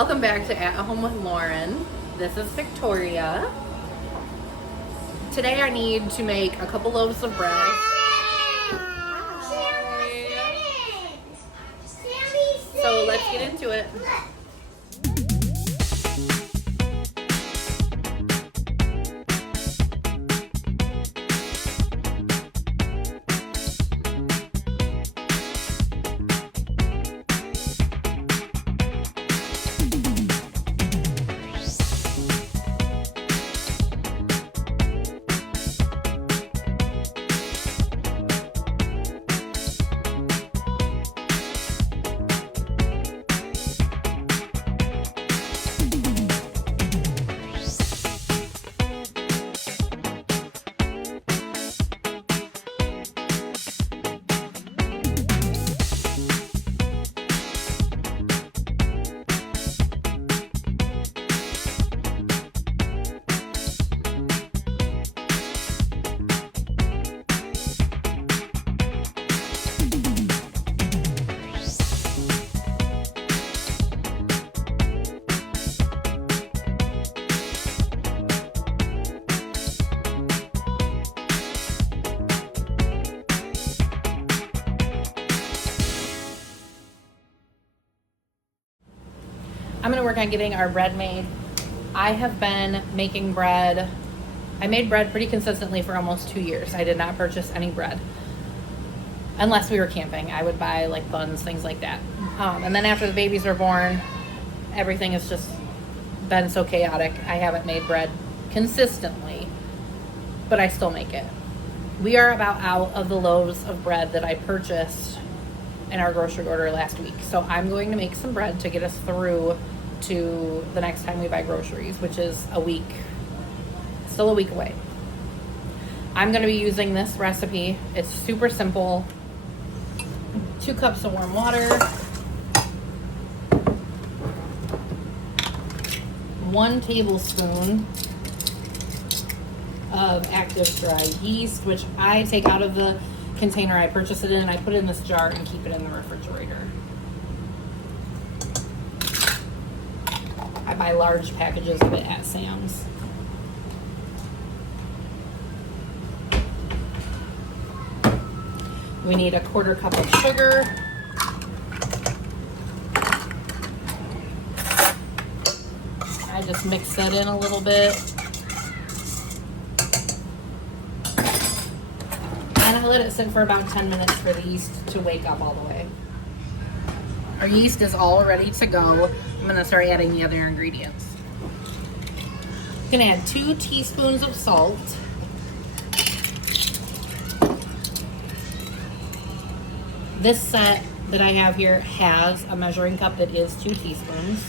Welcome back to At Home with Lauren. This is Victoria. Today I need to make a couple loaves of bread. So let's get into it. I'm going to work on getting our bread made. I have been making bread. I made bread pretty consistently for almost 2 years. I did not purchase any bread. Unless we were camping. I would buy like buns, things like that. And then after the babies were born, everything has just been so chaotic. I haven't made bread consistently, but I still make it. We are about out of the loaves of bread that I purchased in our grocery order last week. So I'm going to make some bread to get us through to the next time we buy groceries, which is a week, still a week away. I'm going to be using this recipe. It's super simple. 2 cups of warm water, 1 tablespoon of active dry yeast, which I take out of the container I purchased it in, and I put it in this jar and keep it in the refrigerator. I buy large packages of it at Sam's. We need a 1/4 cup of sugar. I just mix that in a little bit. And I let it sit for about 10 minutes for the yeast to wake up all the way. Our yeast is all ready to go. I'm going to start adding the other ingredients. I'm going to add 2 teaspoons of salt. This set that I have here has a measuring cup that is 2 teaspoons.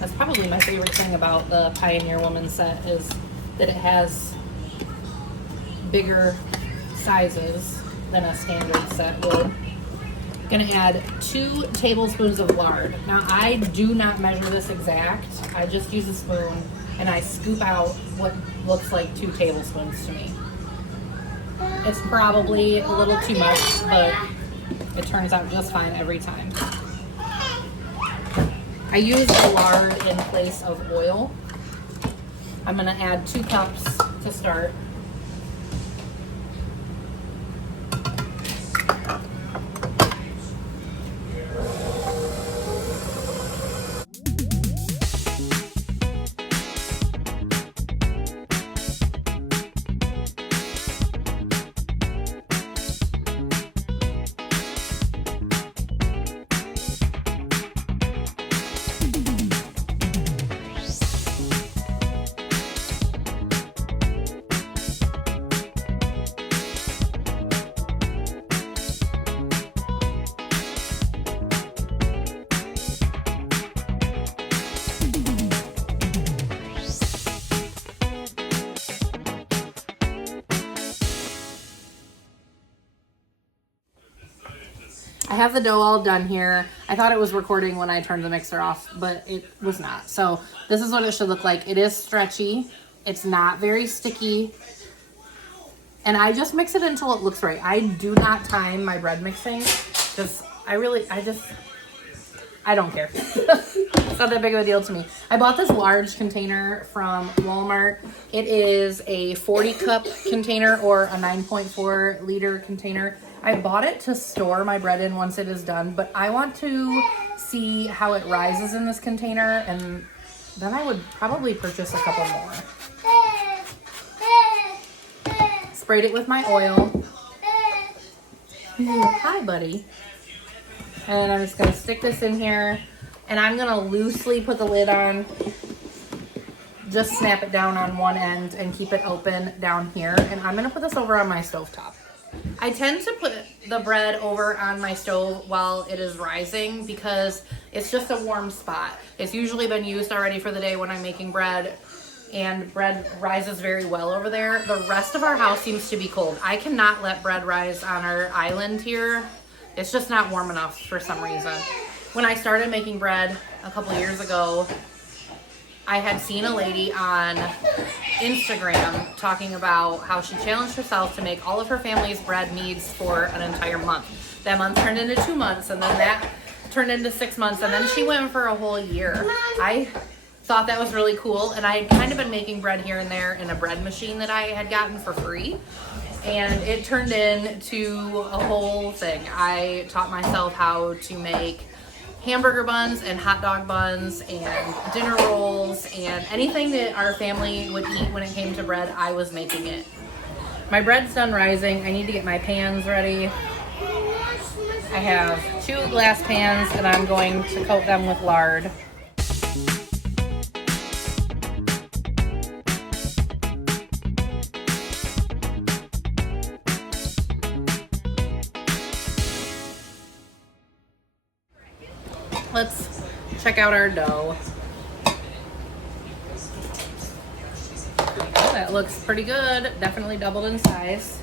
That's probably my favorite thing about the Pioneer Woman set is that it has bigger sizes than a standard set would. I'm gonna add 2 tablespoons of lard. Now I do not measure this exact. I just use a spoon and I scoop out what looks like 2 tablespoons to me. It's probably a little too much, but it turns out just fine every time. I use the lard in place of oil. I'm gonna add 2 cups to start. I have the dough all done here. I thought it was recording when I turned the mixer off, but it was not. So this is what it should look like. It is stretchy. It's not very sticky. And I just mix it until it looks right. I do not time my bread mixing because I I don't care. It's not that big of a deal to me. I bought this large container from Walmart. It is a 40 cup container or a 9.4 liter container. I bought it to store my bread in once it is done, but I want to see how it rises in this container, and then I would probably purchase a couple more. Sprayed it with my oil. Hi, buddy. And I'm just going to stick this in here, and I'm going to loosely put the lid on. Just snap it down on one end and keep it open down here. And I'm going to put this over on my stovetop. I tend to put the bread over on my stove while it is rising because it's just a warm spot. It's usually been used already for the day when I'm making bread, and bread rises very well over there. The rest of our house seems to be cold. I cannot let bread rise on our island here. It's just not warm enough for some reason. When I started making bread a couple years ago, I had seen a lady on Instagram talking about how she challenged herself to make all of her family's bread needs for an entire month. That month turned into 2 months, and then that turned into 6 months, and then she went for a whole year. I thought that was really cool, and I had kind of been making bread here and there in a bread machine that I had gotten for free, and it turned into a whole thing. I taught myself how to make hamburger buns and hot dog buns and dinner rolls and anything that our family would eat when it came to bread, I was making it. My bread's done rising. I need to get my pans ready. I have 2 glass pans, and I'm going to coat them with lard. Let's check out our dough. Oh, that looks pretty good. Definitely doubled in size.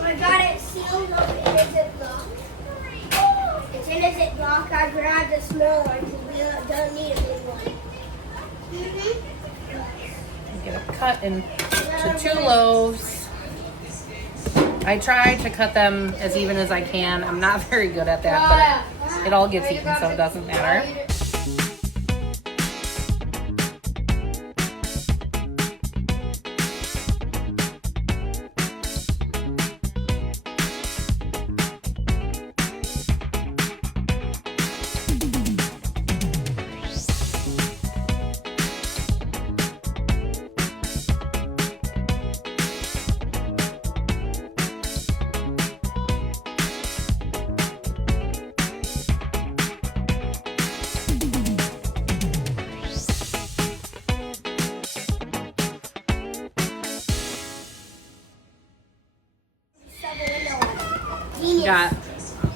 I got it sealed up in a Ziploc. It's in a Ziploc. I grabbed a small one because we don't need a big one. Get it cut into 2 loaves. I try to cut them as even as I can. I'm not very good at that, but it all gets eaten, so it doesn't matter. Got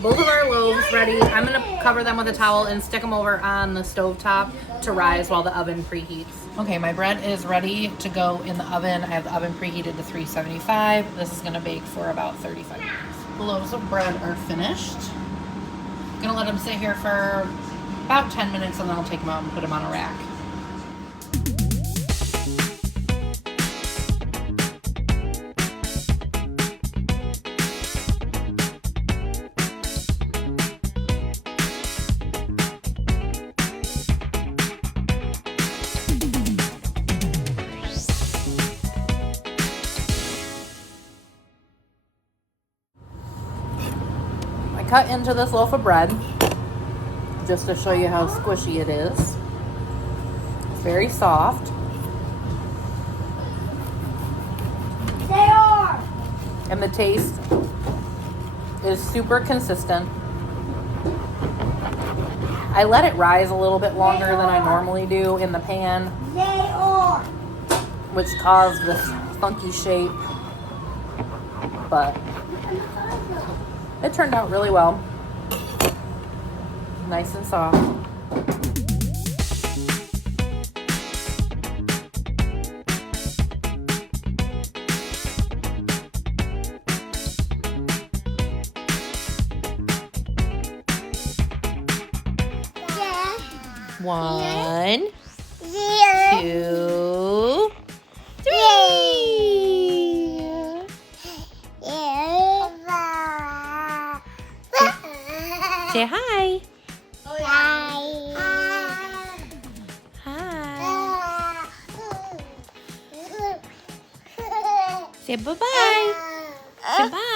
both of our loaves ready. I'm going to cover them with a towel and stick them over on the stovetop to rise while the oven preheats. Okay, my bread is ready to go in the oven. I have the oven preheated to 375. This is going to bake for about 35 minutes. The loaves of bread are finished. I'm going to let them sit here for about 10 minutes, and then I'll take them out and put them on a rack. Cut into this loaf of bread just to show you how squishy it is. It's very soft. They are! And the taste is super consistent. I let it rise a little bit longer than I normally do in the pan, They are! which caused this funky shape, but it turned out really well. Nice and soft. Yeah. 1, 2, Zero. 3. Say hi. Hi. Hi. Say bye-bye. Say bye.